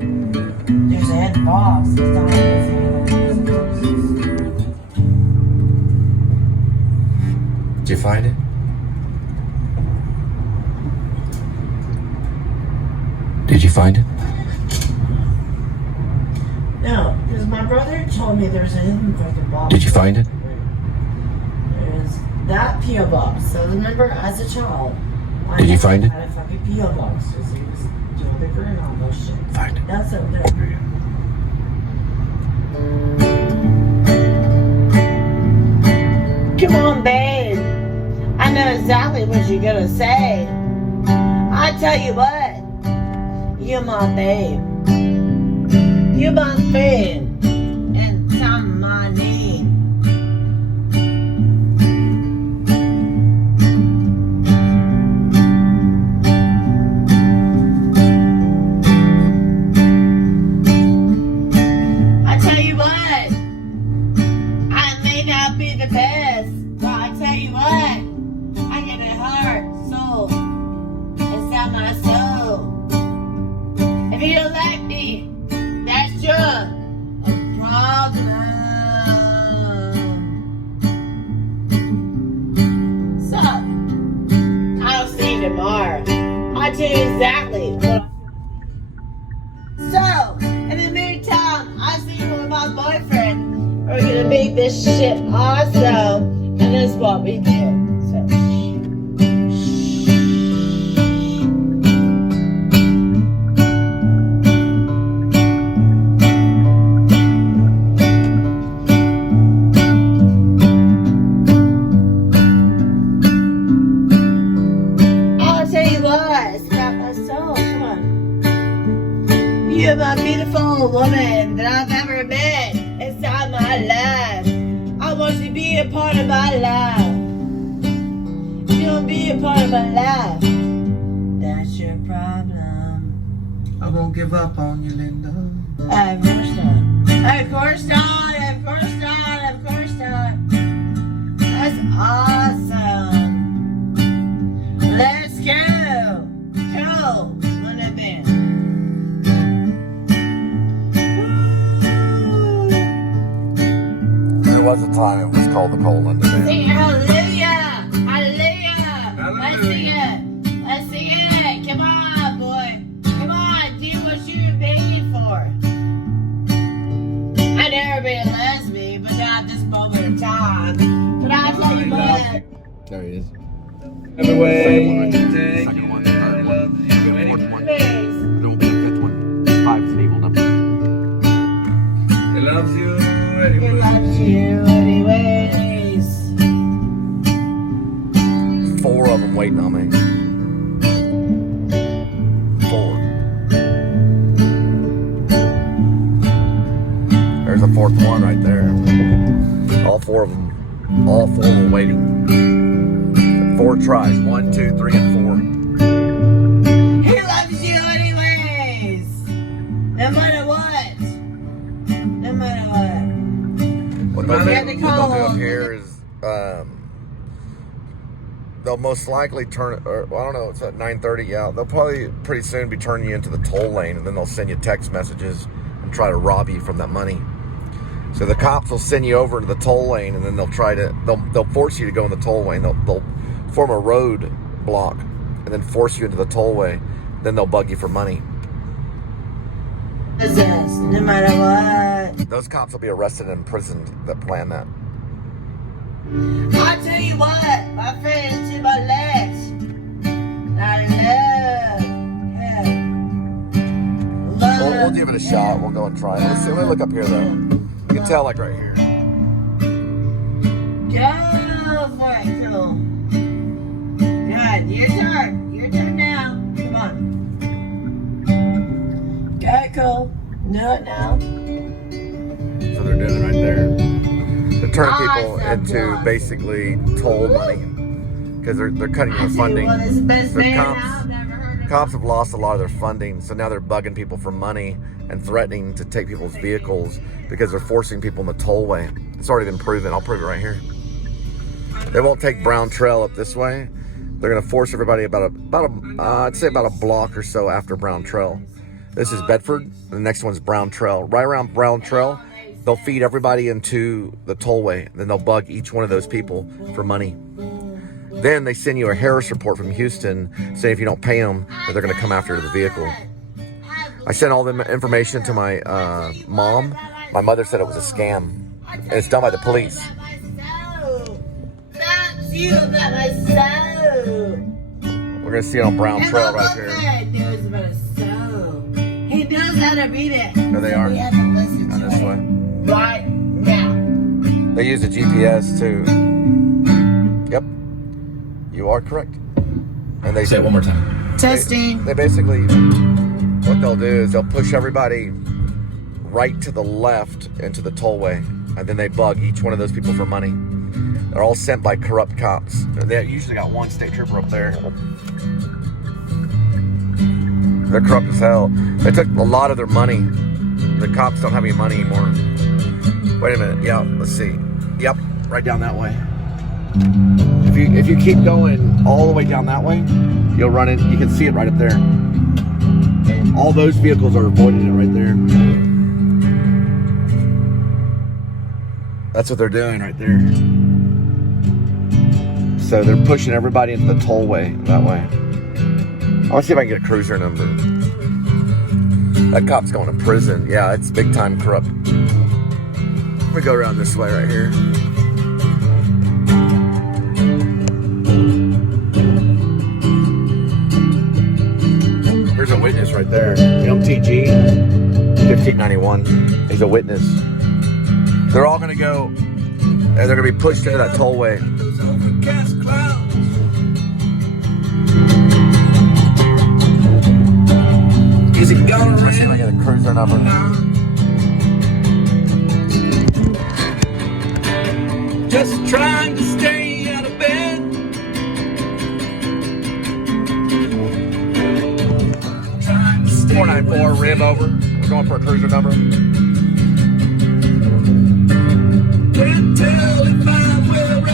There's a head box. It's not Did you find it? Did you find it? No, because my brother told me there's a hidden fucking box. Did you find it? There's that P.O. box. So remember, as a child, Did you find it? had a fucking P.O. box because he was doing the grin on those shit. Find it. That's up there. Come on, babe. I know exactly what you're gonna say. I tell you what, you're my babe. You're my friend, and tell me my name. I tell you what, I may not be the best, but I tell you what, I get a heart, soul, inside my soul. If you don't like me, that's your problem. So, I'll see you tomorrow. I'll tell you exactly what I... So, in the meantime, I'll see you with my boyfriend. We're gonna make this shit awesome, and that's what we do. So, you're my beautiful woman that I've ever met inside my life. I want you to be a part of my life. You don't be a part of my life. That's your problem. I won't give up on you, Linda. Of course not. Of course not. Of course not. Of course not. That's awesome. Let's go. Go. Linda Band. There was a time it was called the TheColeandLindaFilmmakerBand. Sing hallelujah! Hallelujah! Let's sing it! Let's sing it! Come on, boy! Come on, do what you're begging for. I never been a lesbian, but not at this moment in time. But I'll tell you what. There he is. Every way. Second one, third one, fourth one. There will be a fifth one. 5 is an evil number. He loves you He anyway. loves you anyways. 4 of them waiting on me. 4. There's a 4th one right there. All 4 of them waiting. 4 tries. 1, 2, 3, and 4. He loves you anyways. No matter what. No matter what. What they'll do up here is they'll most likely turn it, or well, I don't know, it's at 9:30. Yeah, they'll probably pretty soon be turning you into the toll lane, and then they'll send you text messages and try to rob you from that money. So the cops will send you over to the toll lane, and then they'll force you to go in the toll lane. They'll form a road block and then force you into the tollway. Then they'll bug you for money. No matter what. Those cops will be arrested and imprisoned that plan that. I'll tell you what, my friend to my left. I love We'll give it a shot. We'll go and try it. Let's see. Let me look up here though. You can tell like right here. Go for it, cool. Good, your turn. Your turn now. Come on. Go, Cole. Do it now. So they're doing it right there. They're turning people Awesome, into awesome. basically toll money because they're cutting their funding. What is the best The man cops- I've never heard of. Cops have lost a lot of their funding, so now they're bugging people for money and threatening to take people's vehicles because they're forcing people in the tollway. It's already been proven. I'll prove it right here. They won't take Brown Trail up this way. They're going to force everybody I'd say about a block or so after Brown Trail. This is Bedford. The next one's Brown Trail. Right around Brown Trail, they'll feed everybody into the tollway. Then they'll bug each one of those people for money. Then they send you a Harris report from Houston saying if you don't pay them, that they're going to come after the vehicle. I sent all the information to my mom. My mother said it was a scam. And it's done by the police. That's you that I sold. We're going to see it on Brown Trail right here. Knows about a soul. He knows how to read it. There they are. We have to listen Down to this it way. right now. They use the GPS too. Yep. You are correct. And they Say it one more time. Testing. They basically, what they'll do is they'll push everybody right to the left into the tollway, and then they bug each one of those people for money. They're all sent by corrupt cops. They usually got one state trooper up there. They're corrupt as hell. They took a lot of their money. The cops don't have any money anymore. Wait a minute. Yeah, let's see. Yep, right down that way. If you keep going all the way down that way, you'll run it. You can see it right up there. All those vehicles are avoiding it right there. That's what they're doing right there. So they're pushing everybody into the tollway that way. I want to see if I can get a cruiser number. That cop's going to prison. Yeah, it's big time corrupt. Let me go around this way right here. Here's a witness right there. MTG 1591. He's a witness. They're all going to go, and they're going to be pushed into that tollway. Is it gonna Let's see if I get a cruiser number. Just trying to stay out of bed. 494 rib over. We're going for a cruiser number. Can't tell if I'm wearing.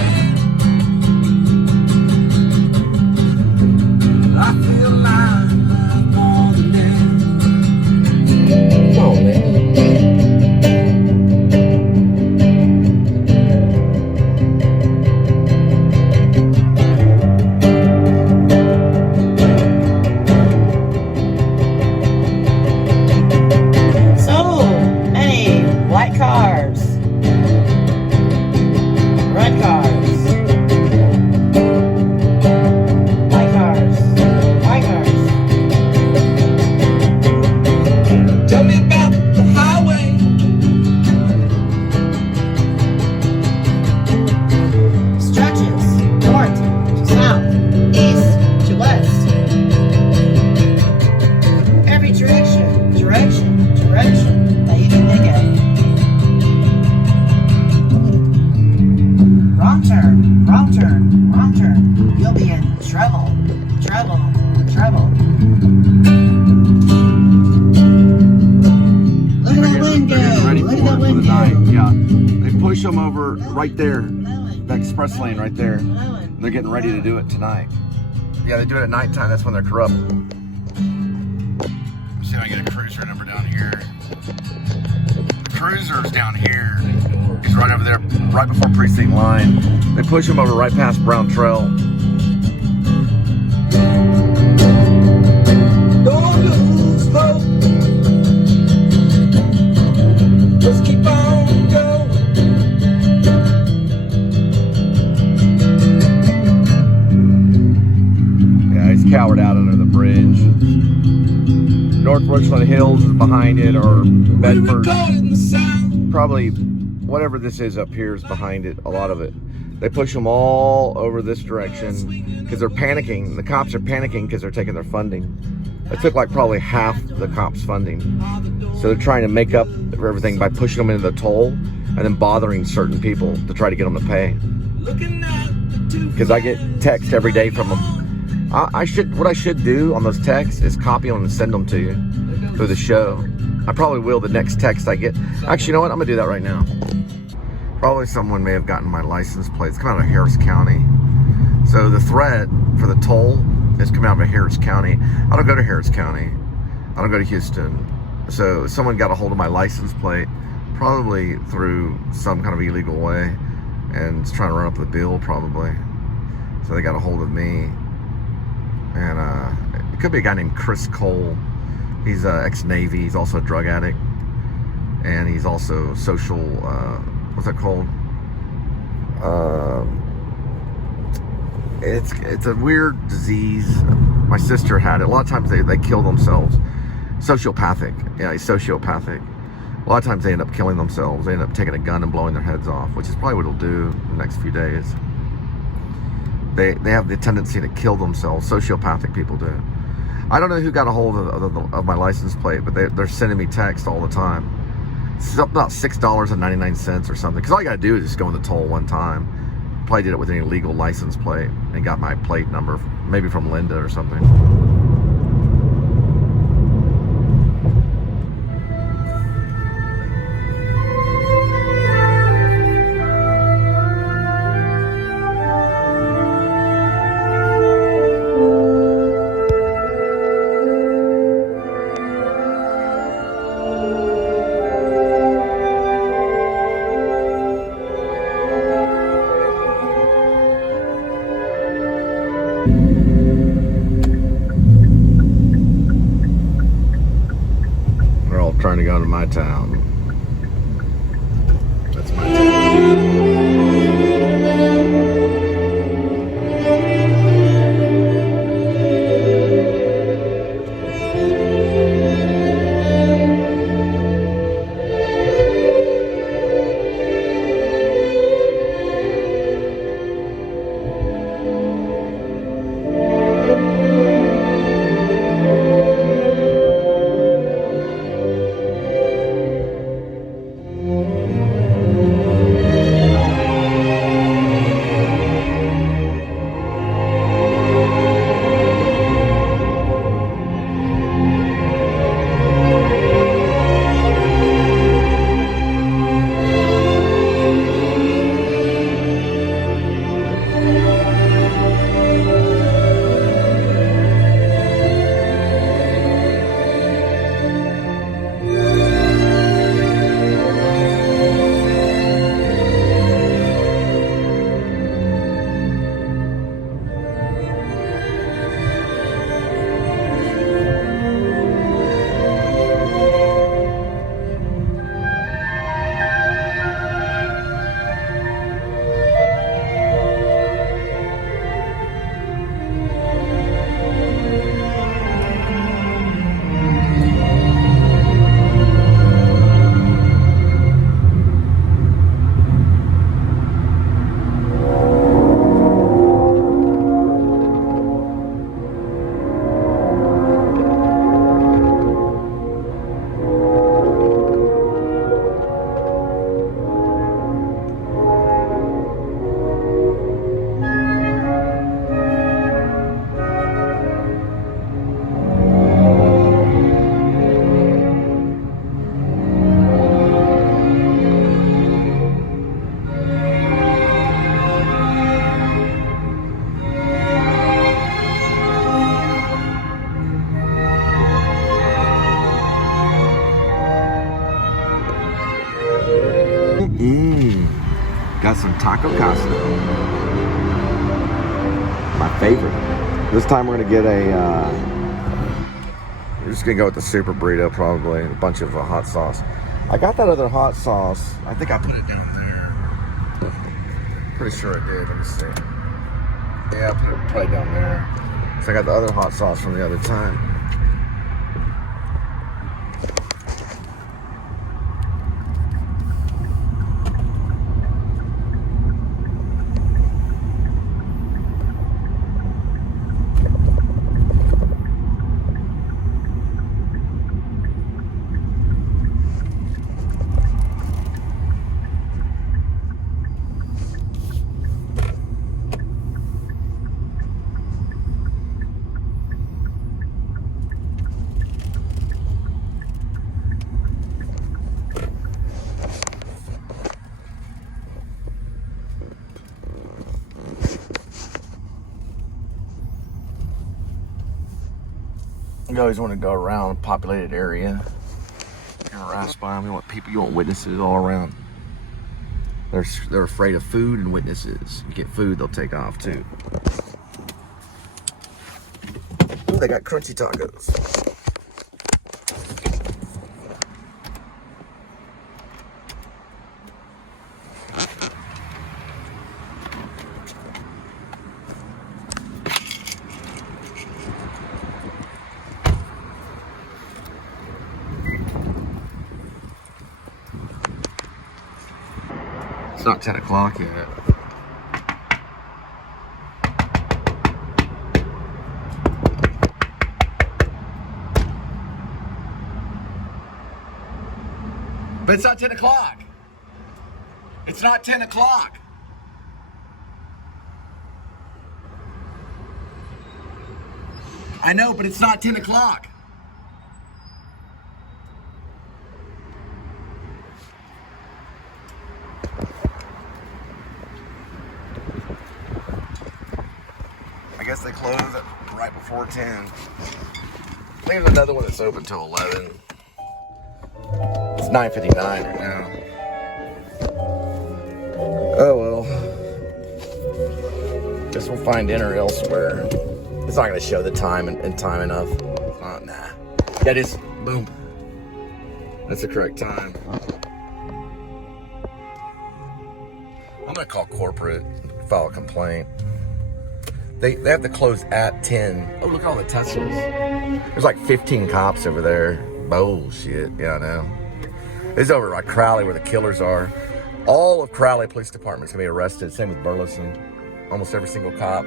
I feel like I'm more than dead. Oh, man. So many white cars. Red cars. White cars. White cars. Tell me about the highway. Stretches north to south, east to west. Every direction that you can think of. Wrong turn. You'll be in trouble. Look at that window. Look at that window. Yeah, they push them over right there, the express lane right there. They're getting ready to do it tonight. Yeah, they do it at nighttime. That's when they're corrupt. Let's see if I get a cruiser number down here. The cruiser's down here. He's right over there, right before precinct line. They push him over right past Brown Trail. Don't lose hope. Just keep on going. Yeah, he's cowered out under the bridge. North Richland Hills is behind it, or Bedford. Recording the sound. Probably whatever this is up here is behind it, a lot of it. They push them all over this direction because they're panicking. The cops are panicking because they're taking their funding. It took like probably half the cops' funding. So they're trying to make up for everything by pushing them into the toll and then bothering certain people to try to get them to pay. Because I get texts every day from them. What I should do on those texts is copy them and send them to you through the show. I probably will the next text I get. Actually, you know what? I'm gonna do that right now. Probably someone may have gotten my license plate. It's coming out of Harris County. So the threat for the toll is coming out of Harris County. I don't go to Harris County. I don't go to Houston. So someone got a hold of my license plate, probably through some kind of illegal way, and is trying to run up the bill probably. So they got a hold of me, and it could be a guy named Chris Cole. He's ex-Navy. He's also a drug addict, and he's also social. What's that called? It's a weird disease. My sister had it. A lot of times they kill themselves. Sociopathic. Yeah, he's sociopathic. A lot of times they end up killing themselves. They end up taking a gun and blowing their heads off, which is probably what he'll do in the next few days. They have the tendency to kill themselves. Sociopathic people do. I don't know who got a hold of my license plate, but they're sending me text all the time. It's about $6.99 or something. Because all you gotta do is just go in the toll one time. Probably did it with an illegal license plate and got my plate number, maybe from Linda or something. Trying to go to my town. That's my town. Got some taco Casa. My favorite. This time we're gonna get we're just gonna go with the super burrito probably, and a bunch of hot sauce. I got that other hot sauce. I think I put it down there. Pretty sure I did. Let me see. Yeah, I put it probably down there. So I got the other hot sauce from the other time. You always want to go around a populated area. You're harassed by them. You want people, you want witnesses all around. They're afraid of food and witnesses. You get food, they'll take off too. Ooh, they got crunchy tacos. It's not 10 o'clock yet. But it's not 10 o'clock. It's not 10 o'clock. I know, but it's not 10 o'clock. I guess they close at right before 10. There's another one that's open till 11. It's 9:59 right now. Oh well. Guess we'll find dinner elsewhere. It's not going to show the time in time enough. Oh, nah. That is, boom. That's the correct time. I'm going to call corporate, file a complaint. They have to close at 10. Oh, look at all the Teslas. There's like 15 cops over there. Bullshit. Yeah, I know. It's over at Crowley where the killers are. All of Crowley Police Department's going to be arrested. Same with Burleson. Almost every single cop.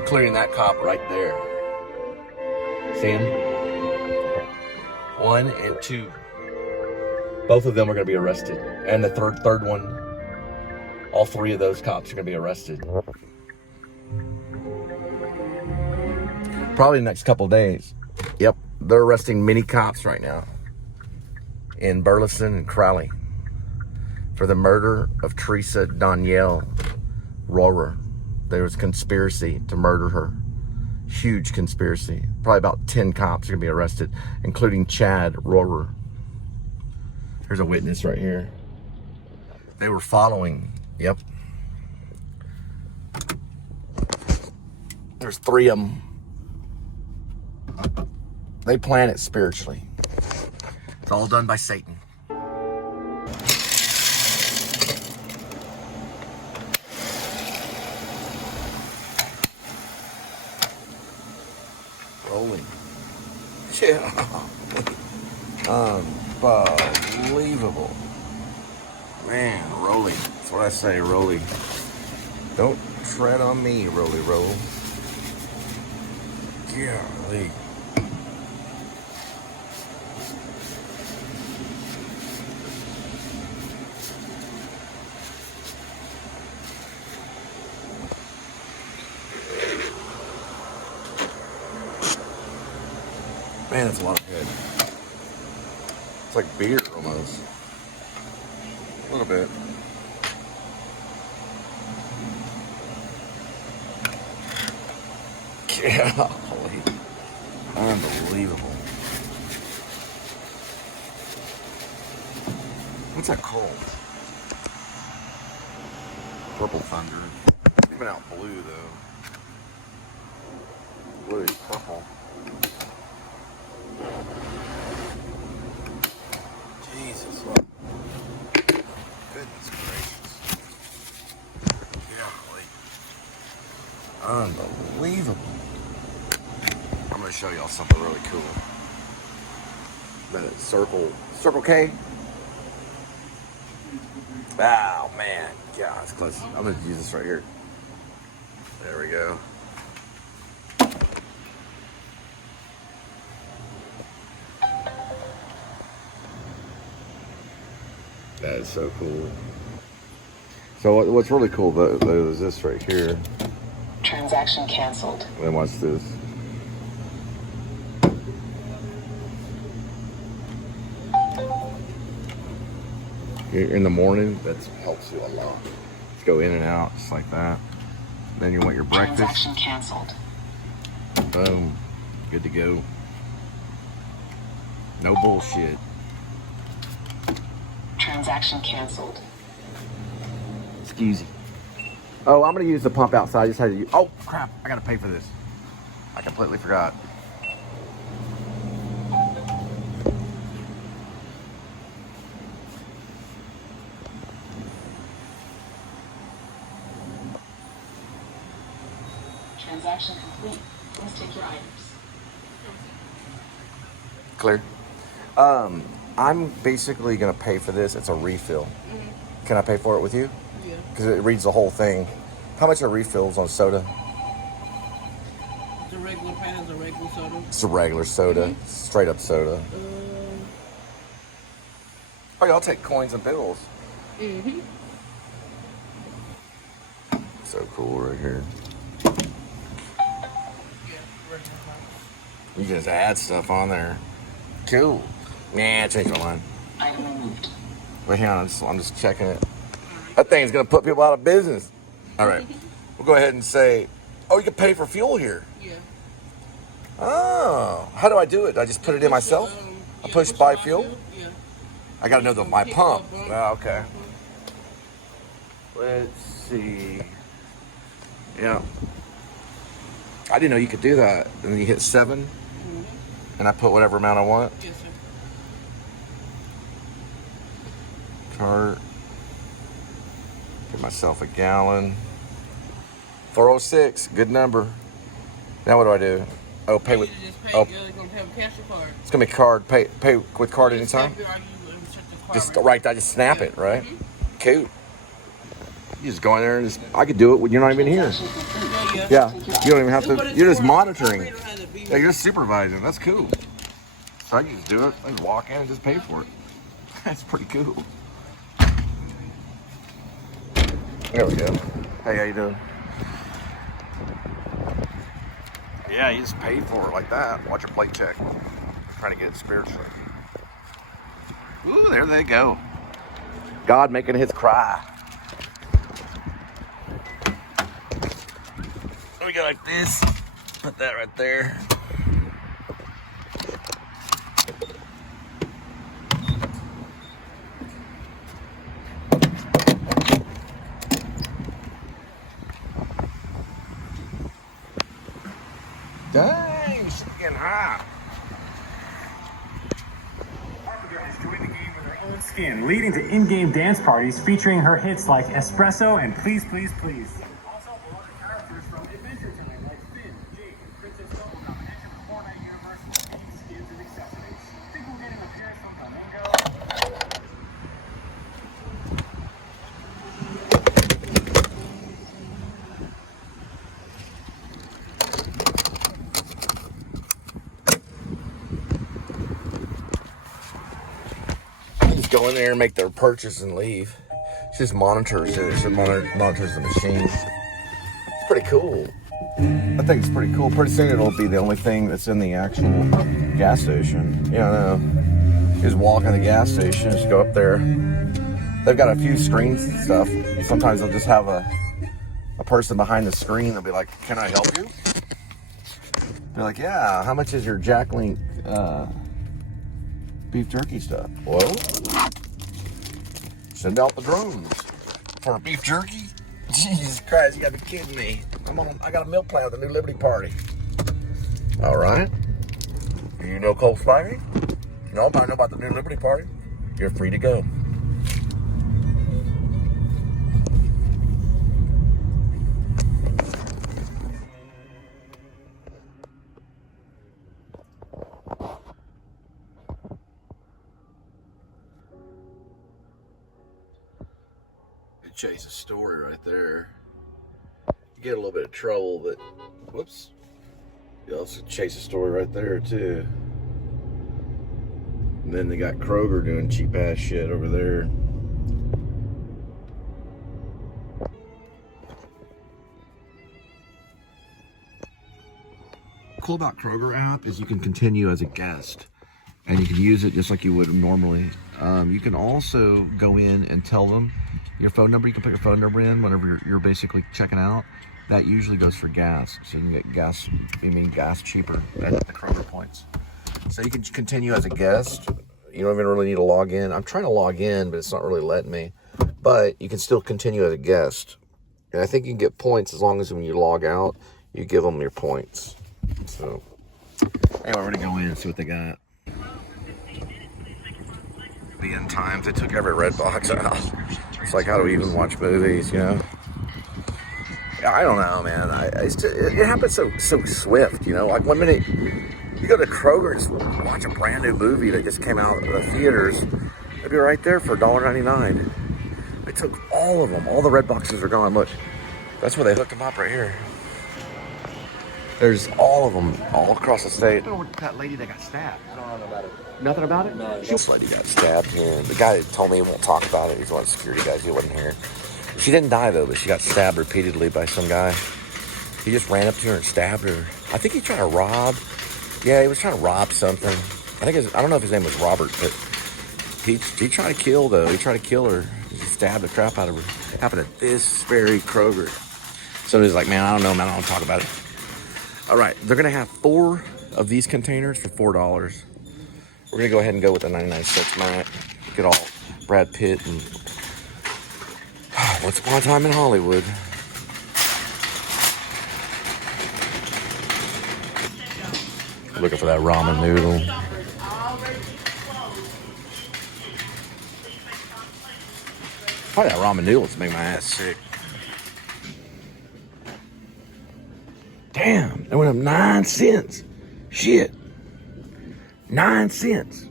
Including that cop right there. See him? 1 and 2. Both of them are going to be arrested. And the third one. All 3 of those cops are going to be arrested. Probably the next couple of days. Yep, they're arresting many cops right now in Burleson and Crowley for the murder of Teresa Danielle Rohrer. There was a conspiracy to murder her. Huge conspiracy. Probably about 10 cops are going to be arrested, including Chad Rohrer. Here's a witness right here. They were following. Yep. There's 3 of them. They plan it spiritually. It's all done by Satan. Rolling. Yeah. Unbelievable. Man, rolling. That's what I say, rolling. Don't tread on me, Rolly Roll. Golly. Man, it's a lot of good. It's like beer almost. A little bit. Golly. Unbelievable. What's that called? Purple Thunder. It's even out blue though. Blue, purple. Jesus. Goodness gracious. Golly. Unbelievable. I'm going to show y'all something really cool. That Circle K. Oh man, God, it's close. I'm going to use this right here. There we go. That is so cool. So what's really cool though is this right here. Transaction canceled. And watch this. In the morning, that helps you a lot. Just go in and out just like that. Then you want your breakfast. Transaction canceled. Boom. Good to go. No bullshit. Transaction canceled. Excuse me. Oh, I'm gonna use the pump outside. I just had to use, oh crap, I gotta pay for this. I completely forgot. Transaction complete. Please take your items. Clear. I'm basically gonna pay for this. It's a refill. Can I pay for it with you? Yeah. Because it reads the whole thing. How much are refills on soda? The regular pan is a regular soda. It's a regular soda, straight up soda. Oh, y'all take coins and bills. Mm-hmm. So cool right here. Yeah, regular You can just add stuff on there. Cool. Nah, I changed my mind. Item removed. Wait, hang on, I'm just checking it. That thing's gonna put people out of business. All right, we'll go ahead and say, oh, you can pay for fuel here. Yeah. Oh, how do I do it? I just put it in myself? I push buy fuel? Yeah. I gotta know my Pick pump. up, Oh, okay. Let's see. Yeah. I didn't know you could do that. And then you hit 7, and I put whatever amount I want. Yes, sir. Cart. Get myself a gallon. 406, good number. Now what do I do? Oh, pay with. You just pay, Oh, gonna have a cash or card. it's gonna be card. Pay with card anytime. Snap it, or you insert the card Just right right. I just snap it, right? Cool. You just go in there and just. I could do it when you're not even here. there. Yeah, you don't even have to. But it's You're just for- monitoring. you don't have to be Yeah, you're just supervising. That's cool. So I can just do it. I just walk in and just pay for it. That's pretty cool. There we go. Hey, how you doing? Yeah, you just pay for it like that. Watch your plate check. Trying to get it spiritually. Ooh, there they go. God making his cry. We go like this. Put that right there. Dang, she's getting hot. Has joined the game with her own skin, leading to in-game dance parties featuring her hits like Espresso and Please, Please, Please. Also, beloved characters from Adventure Time like Finn, Jake, and Princess Noble combination with Fortnite Universe, skins and accessories. Think we'll get an appearance from Flamingo? Just go in there and make their purchase and leave. She just monitors it. She monitors the machine. It's pretty cool. I think it's pretty cool. Pretty soon it'll be the only thing that's in the actual gas station. You know, you just walk in the gas station, just go up there. They've got a few screens and stuff. Sometimes they'll just have a person behind the screen. They'll be like, "Can I help you?" They're like, "Yeah, how much is your Jack Link beef jerky stuff?" Well, send out the drones for beef jerky. Jesus Christ, you gotta be kidding me. I got a meal plan with the New Liberty Party. All right. Do you know Cole Spivey? No, but I know about the New Liberty Party. You're free to go. Chase a story right there. You get a little bit of trouble, but whoops. You also chase a story right there too. And then they got Kroger doing cheap ass shit over there. Cool about Kroger app is you can continue as a guest. And you can use it just like you would normally. You can also go in and tell them your phone number. You can put your phone number in whenever you're basically checking out. That usually goes for gas, so you can get gas cheaper at the Kroger points. So you can continue as a guest. You don't even really need to log in. I'm trying to log in, but it's not really letting me. But you can still continue as a guest. And I think you can get points as long as when you log out, you give them your points. So, anyway, we're going to go in and see what they got. The end times, they took every red box out. It's like, how do we even watch movies, you know? I don't know, man. It happens so swift, you know? Like, 1 minute, you go to Kroger and just watch a brand new movie that just came out of the theaters. It'd be right there for $1.99. They took all of them. All the red boxes are gone. Look, that's where they hooked them up right here. There's all of them all across the state. I don't know what that lady that got stabbed. I don't know about it. Nothing about it? No. This lady got stabbed here. The guy that told me he won't talk about it. He's one of the security guys. He wasn't here. She didn't die though, but she got stabbed repeatedly by some guy. He just ran up to her and stabbed her. I think he tried to rob. Yeah, he was trying to rob something. I don't know if his name was Robert, but he tried to kill though. He tried to kill her. He stabbed the crap out of her. It happened at this very Kroger. So he's like, man, I don't know, man. I don't talk about it. All right, they're gonna have 4 of these containers for $4. We're gonna go ahead and go with the 99 cents, man. Get all Brad Pitt and Once Upon a Time in Hollywood. Looking for that ramen noodle. Probably that ramen noodle to make my ass sick. Damn, they went up 9 cents. Shit. 9 cents.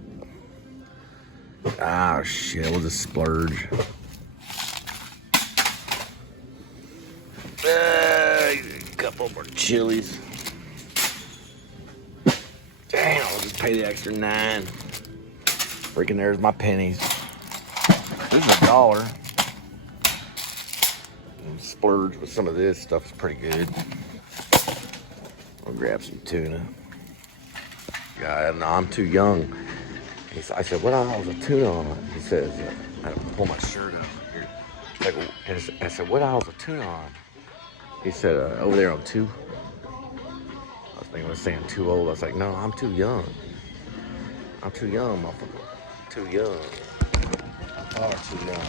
Oh, shit, we'll just splurge. A couple more chilies. Damn, I'll just pay the extra 9. Freaking there's my pennies. This is $1. Splurge with some of this stuff is pretty good. We'll grab some tuna. God, no, I'm too young. I said, what aisle is a tuna on? He says, I had to pull my shirt up here. I said, what aisle is a tuna on? He said, over there on 2. I was thinking I was saying too old. I was like, no, I'm too young. I'm too young, motherfucker. Too young. Oh, too young.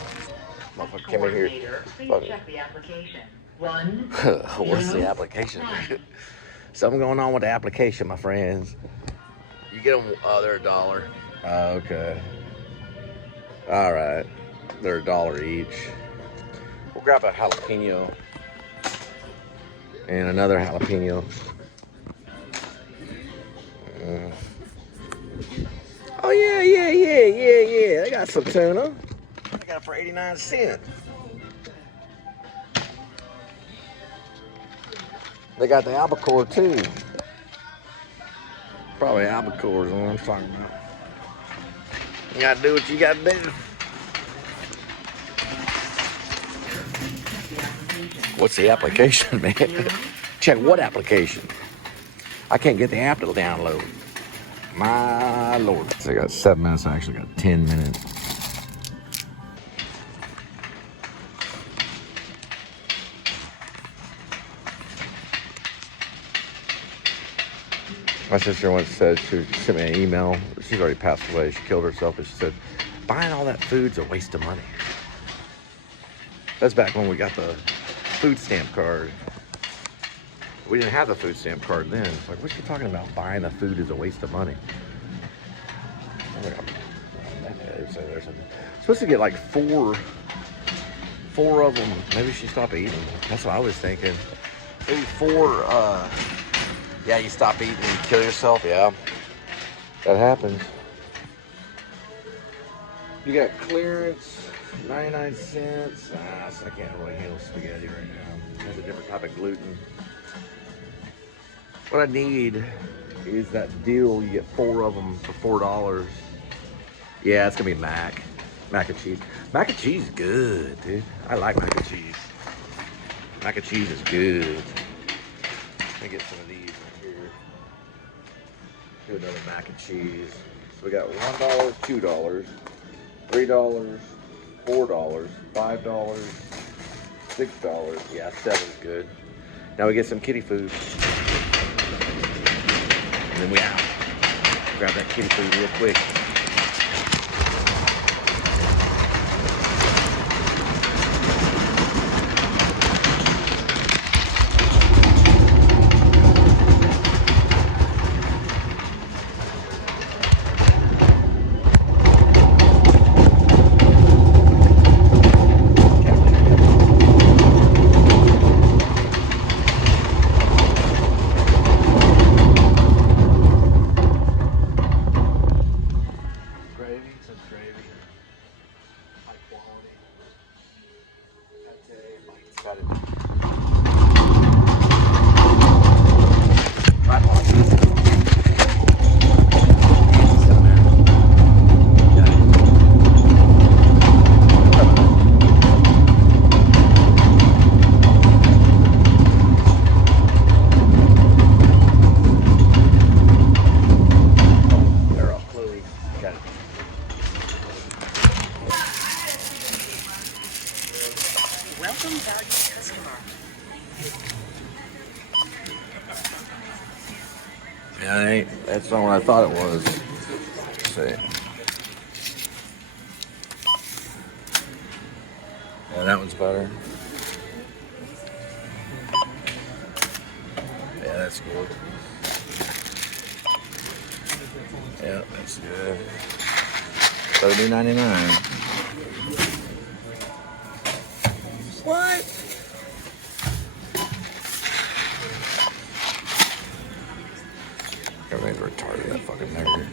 Motherfucker came in here. Please check the application. 1. What's the application? Something going on with the application, my friends. You get them, they're $1. Okay. All right. They're $1 each. We'll grab a jalapeno and another jalapeno. Oh, yeah. They got some tuna. I got it for 89 cents. They got the albacore too. Probably albacore is what I'm talking about. You gotta do what you gotta do. What's the application, man? Check what application? I can't get the app to download. My Lord. So I got 7 minutes. I actually got 10 minutes. My sister once said, she sent me an email. She's already passed away. She killed herself, but she said, buying all that food's a waste of money. That's back when we got the food stamp card. We didn't have the food stamp card then. It's like, what's she talking about? Buying the food is a waste of money. There's supposed to get like four of them. Maybe she stopped eating. That's what I was thinking. Maybe 4, yeah, you stop eating and you kill yourself. Yeah, that happens. You got clearance, 99 cents. So I can't really handle spaghetti right now. There's a different type of gluten. What I need is that deal. You get 4 of them for $4. Yeah, it's gonna be mac and cheese. Mac and cheese is good, dude. I like mac and cheese. Mac and cheese is good. Let me get some of these right here. Do another mac and cheese. So we got $1, $2, $3, $4, $5, $6. Yeah, 7's good. Now we get some kitty food. And then we out. Grab that kitty food real quick. Yeah, that's not what I thought it was. Let's see. Yeah, that one's better. Yeah, that's good. Yeah, that's good. $30.99. What? Everything's retarded, that fucking nigger.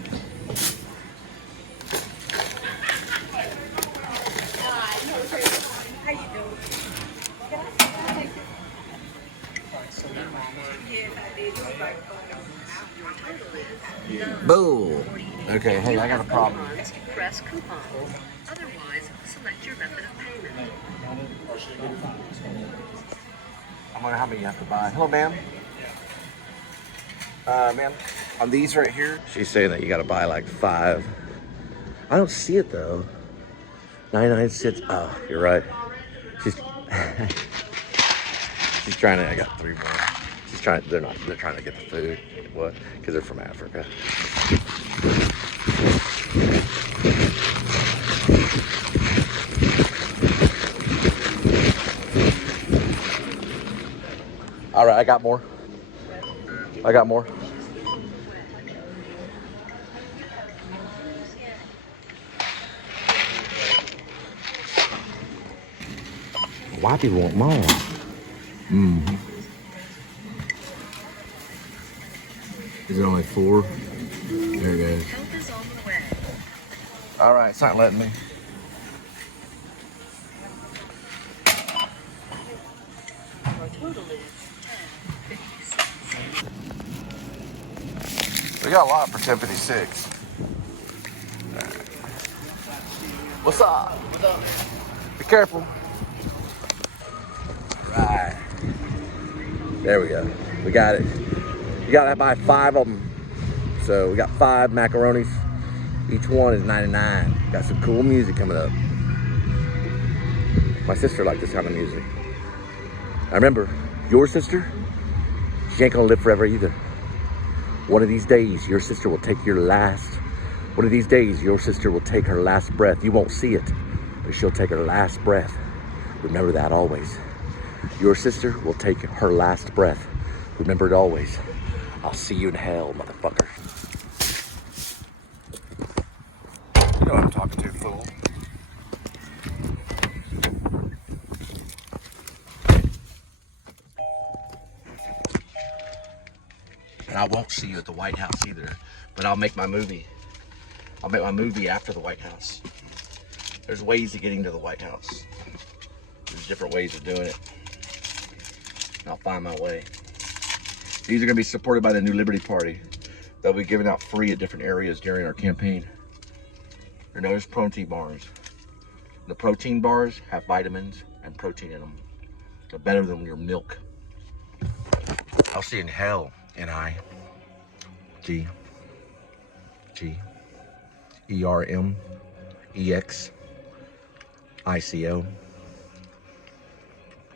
Boo! Okay, hey, I got a problem. Press coupon. Otherwise, select your method of payment. I wonder how many you have to buy. Hello, ma'am. Ma'am, on these right here, she's saying that you gotta buy like 5. I don't see it though. 99 cents. Oh, you're right. She's she's trying to. I got 3 more. She's trying. They're trying to get the food. What? Because they're from Africa. All right, I got more. Why people want more? Is it only 4? There it goes. Help is on the way. All right, it's not letting me. Your total is $10.56. We got a lot for 1056. What's up? Be careful. Right. There we go. We got it. You gotta buy 5 of them. So we got 5 macaronis. Each one is 99. Got some cool music coming up. My sister liked this kind of music. I remember, your sister, she ain't gonna live forever either. One of these days, your sister will take your last. One of these days, your sister will take her last breath. You won't see it, but she'll take her last breath. Remember that always. Your sister will take her last breath. Remember it always. I'll see you in hell, motherfucker. You know what I'm talking to, fool. And I won't see you at the White House either, but I'll make my movie. I'll make my movie after the White House. There's ways of getting to the White House. There's different ways of doing it. And I'll find my way. These are gonna be supported by the New Liberty Party. They'll be given out free at different areas during our campaign. They're known as protein bars. The protein bars have vitamins and protein in them. They're better than your milk. I'll see you in hell, NIGERMEXICO.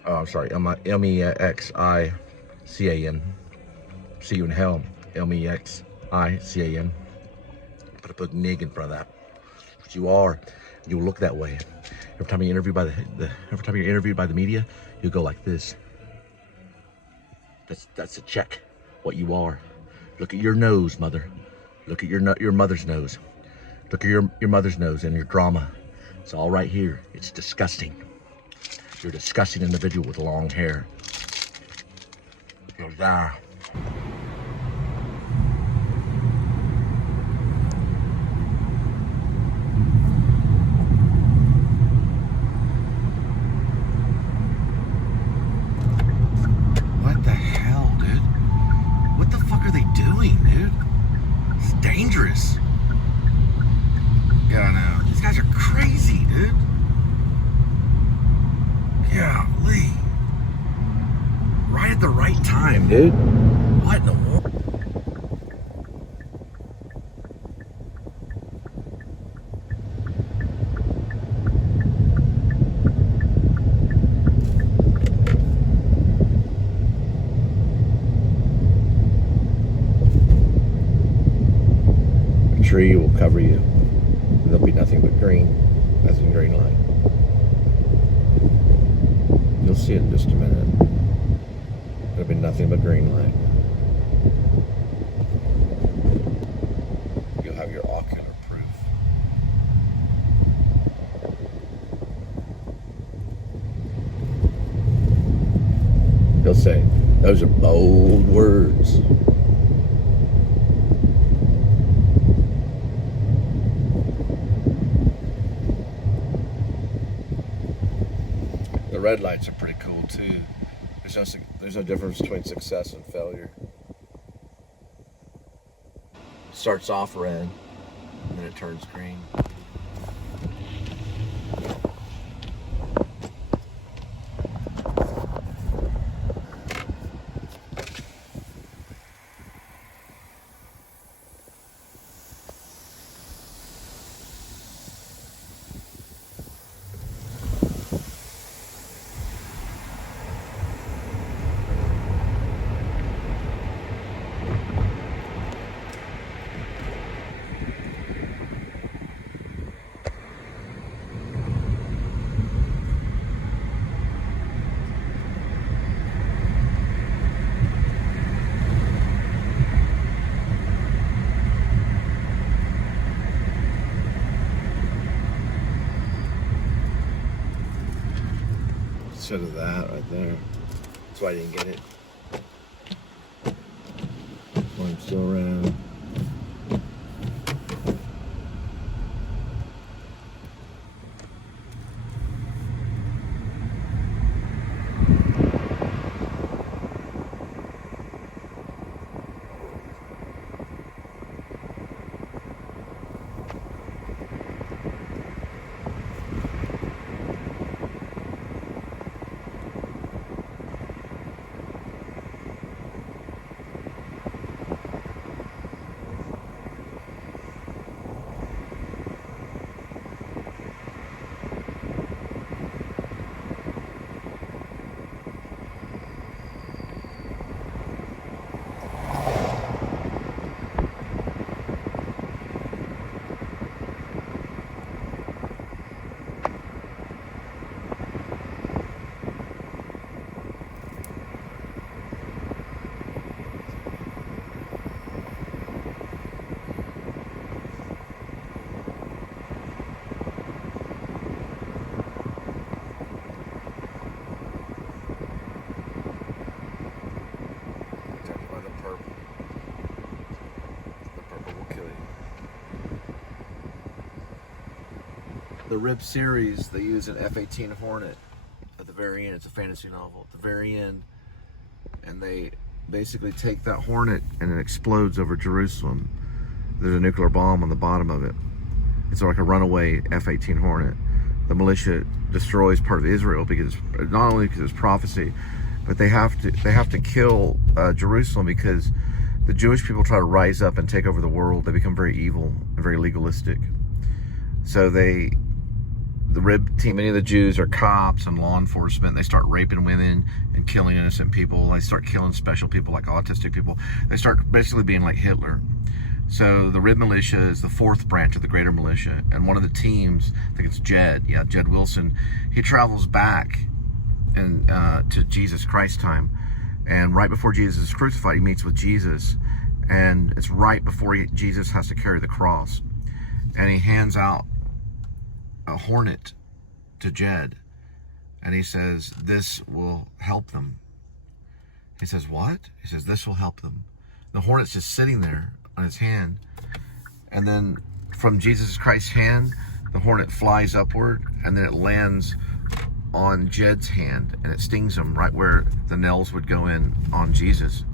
Oh, I'm sorry, MEXICAN. See you in hell, MEXICAN. Gotta put nig in front of that. But you are. You'll look that way. Every time you're interviewed by the media, you go like this. That's a check. What you are. Look at your nose, mother. Look at your mother's nose. Look at your mother's nose and your drama. It's all right here. It's disgusting. You're a disgusting individual with long hair. You'll die. What the hell, dude? What the fuck are they doing, dude? It's dangerous. Yeah, I know. These guys are crazy, dude. Golly. Right at the right time, dude. What in the world? A tree will cover you. There'll be nothing but green. That's in green light. You'll see it in just a minute. There'll be nothing but green light. You'll have your ocular proof. He'll say, those are bold words. The red lights are pretty cool too. There's no difference between success and failure. Starts off red, and then it turns green. Instead of that right there. That's why I didn't get it. That's why I'm still around. The Rib series, they use an F-18 Hornet at the very end. It's a fantasy novel at the very end, and they basically take that Hornet and it explodes over Jerusalem. There's a nuclear bomb on the bottom of it. It's like a runaway F-18 Hornet. The militia destroys part of Israel because not only because it's prophecy, but they have to kill Jerusalem because the Jewish people try to rise up and take over the world. They become very evil and very legalistic. So the Rib team, many of the Jews are cops and law enforcement. They start raping women and killing innocent people. They start killing special people like autistic people. They start basically being like Hitler. So the Rib Militia is the fourth branch of the Greater Militia, and one of the teams, I think it's Jed Wilson, he travels back and to Jesus Christ time, and right before Jesus is crucified, he meets with Jesus, and it's right before Jesus has to carry the cross, and he hands out a hornet to Jed, and he says, "This will help them." He says, "What?" He says, "This will help them." The hornet's just sitting there on his hand, and then from Jesus Christ's hand, the hornet flies upward, and then it lands on Jed's hand, and it stings him right where the nails would go in on Jesus.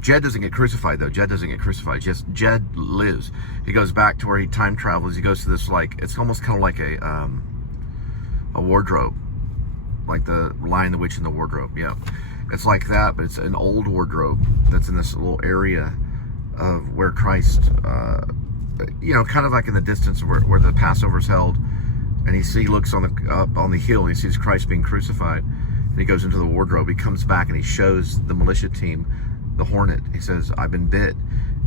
Jed doesn't get crucified, though. Jed doesn't get crucified. Just Jed lives. He goes back to where he time travels. He goes to this, like, it's almost kind of like a wardrobe, like the Lion, the Witch, and the Wardrobe. Yeah, it's like that, but it's an old wardrobe that's in this little area of where Christ, kind of like in the distance where the Passover's held, and he looks up on the hill, and he sees Christ being crucified, and he goes into the wardrobe. He comes back and he shows the militia team the hornet. He says, "I've been bit,"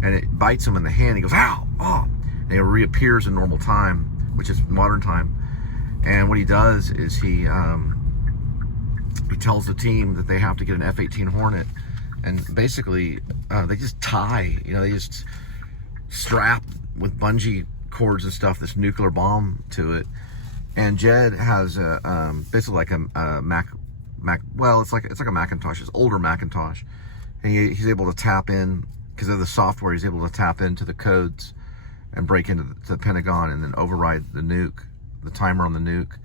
and it bites him in the hand. He goes, "Ow!" Oh, and it reappears in normal time, which is modern time. And what he does is he tells the team that they have to get an F-18 Hornet, and basically they just tie, they just strap with bungee cords and stuff this nuclear bomb to it. And Jed has basically like a it's like a Macintosh. It's older Macintosh, and he's able to tap in, because of the software, he's able to tap into the codes and break into the Pentagon and then override the nuke, the timer on the nuke.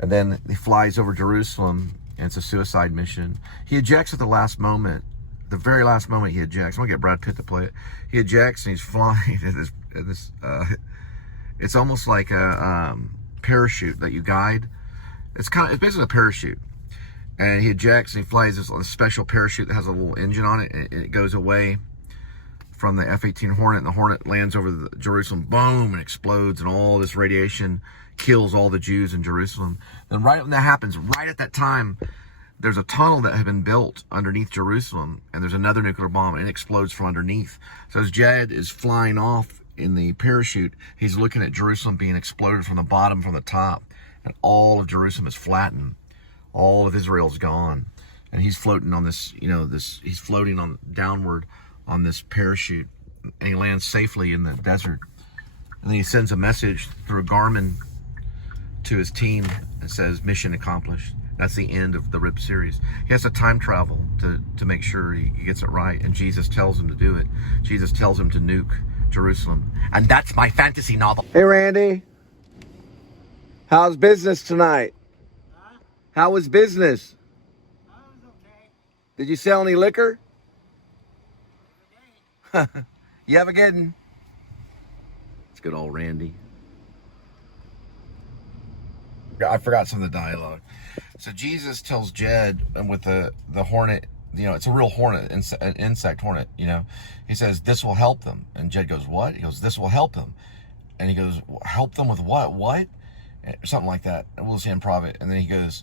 And then he flies over Jerusalem, and it's a suicide mission. He ejects at the last moment, the very last moment he ejects. I'm gonna get Brad Pitt to play it. He ejects and he's flying at this it's almost like a parachute that you guide. It's basically a parachute. And he ejects and he flies this special parachute that has a little engine on it, and it goes away from the F-18 Hornet, and the Hornet lands over Jerusalem, boom, and explodes, and all this radiation kills all the Jews in Jerusalem. Then right when that happens, right at that time, there's a tunnel that had been built underneath Jerusalem, and there's another nuclear bomb, and it explodes from underneath. So as Jed is flying off in the parachute, he's looking at Jerusalem being exploded from the bottom, from the top, and all of Jerusalem is flattened. All of Israel's gone, and he's floating on this, he's floating on downward on this parachute, and he lands safely in the desert. And then he sends a message through Garmin to his team and says, "Mission accomplished." That's the end of the RIP series. He has to time travel to make sure he gets it right, and Jesus tells him to do it. Jesus tells him to nuke Jerusalem. And that's my fantasy novel. Hey, Randy. How's business tonight? Huh? How was business? Oh, it was okay. Did you sell any liquor? Every day. You have a good one. It's good old Randy. I forgot some of the dialogue. So Jesus tells Jed, and with the hornet, it's a real hornet, an insect hornet, he says, "This will help them." And Jed goes, "What?" He goes, "This will help them." And he goes, "Help them with what? What?" Something like that. And we'll see improv it. And then he goes,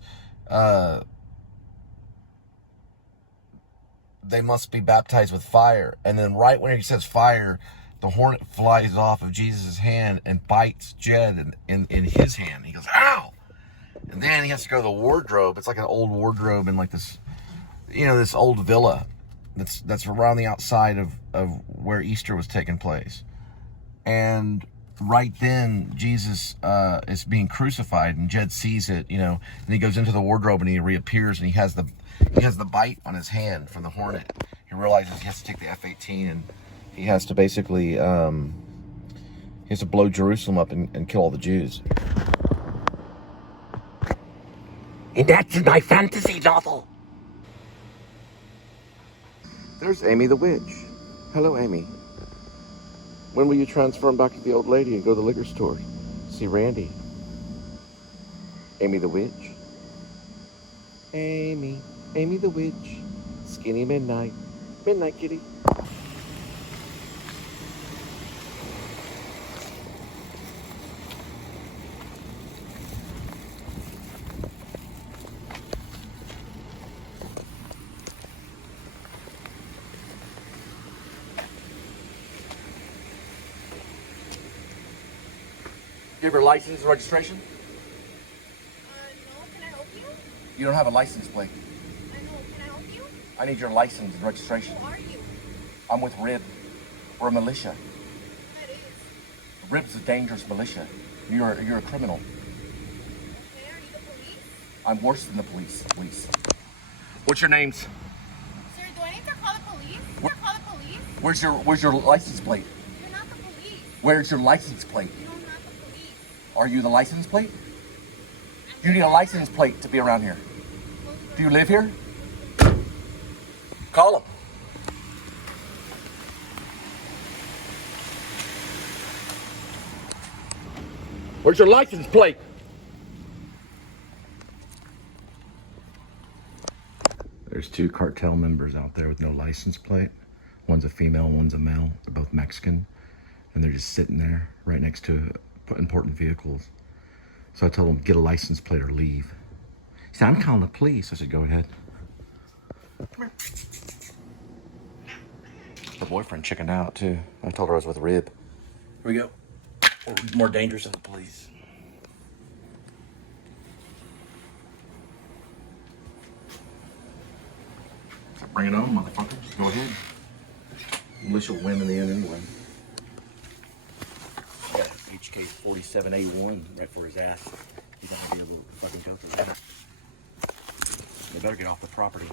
"They must be baptized with fire." And then right when he says fire, the hornet flies off of Jesus' hand and bites Jed in his hand. He goes, "Ow!" And then he has to go to the wardrobe. It's like an old wardrobe in like this, this old villa that's around the outside of where Easter was taking place. And right then, Jesus is being crucified, and Jed sees it, and he goes into the wardrobe and he reappears, and he has the bite on his hand from the hornet. He realizes he has to take the F-18, and he has to basically he has to blow Jerusalem up and kill all the Jews. And that's my fantasy novel. There's Amy the witch. Hello, Amy. When will you transform back to the old lady and go to the liquor store? See Randy. Amy the witch. Amy the witch. Skinny midnight. Midnight kitty. you have your license and registration? No. Can I help you? You don't have a license plate. I know. Can I help you? I need your license and registration. Who are you? I'm with RIB. We're a militia. That is. RIB's a dangerous militia. You're a criminal. Okay, are you the police? I'm worse than the police. What's your names? Sir, do I need to call the police? Call the police? Where's your license plate? You're not the police. Where's your license plate? No, I'm not the police. Are you the license plate? You need a license plate to be around here. Do you live here? Call him. Where's your license plate? There's two cartel members out there with no license plate. One's a female, one's a male. They're both Mexican. And they're just sitting there right next to important vehicles. So I told them, get a license plate or leave. He said, I'm calling the police. I said, go ahead. Come here. Her boyfriend chickened out too. I told her I was with RIB. Here we go. We're more dangerous than the police. So bring it on, motherfuckers. Go ahead. Militia will win in the end anyway. Got HK 47A1 right for his ass. He's not gonna be able to fucking go through that. They better get off the property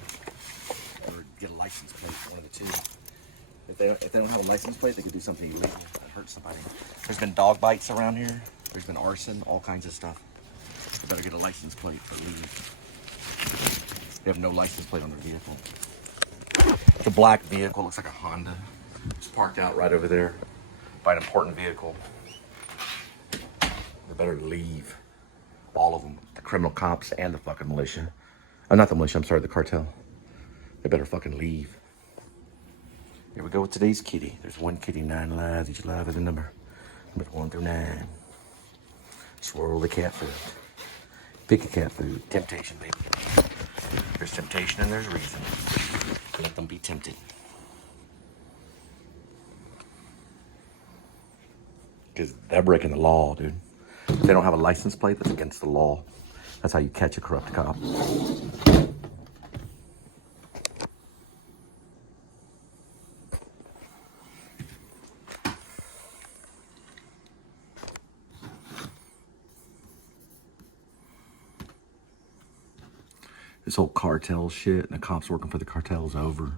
or get a license plate, one of the two. If they don't have a license plate, they could do something illegal that hurts somebody. There's been dog bites around here. There's been arson, all kinds of stuff. They better get a license plate or leave. They have no license plate on their vehicle. The black vehicle looks like a Honda. It's parked out right over there by an important vehicle. They better leave. All of them. The criminal cops and the fucking militia. Not the militia, I'm sorry, the cartel. They better fucking leave. Here we go with today's kitty. There's one kitty, 9 lives. Each life is a number. Numbers 1 through 9. Swirl the cat food. Pick a cat food. Temptation, baby. There's temptation and there's reason. Let them be tempted. Because they're breaking the law, dude. If they don't have a license plate, that's against the law. That's how you catch a corrupt cop. This whole cartel shit and the cops working for the cartel is over.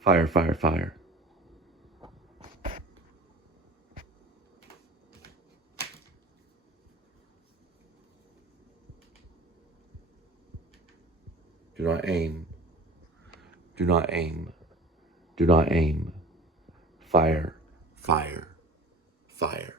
Fire, fire, fire. Do not aim. Do not aim. Do not aim. Fire, fire, fire.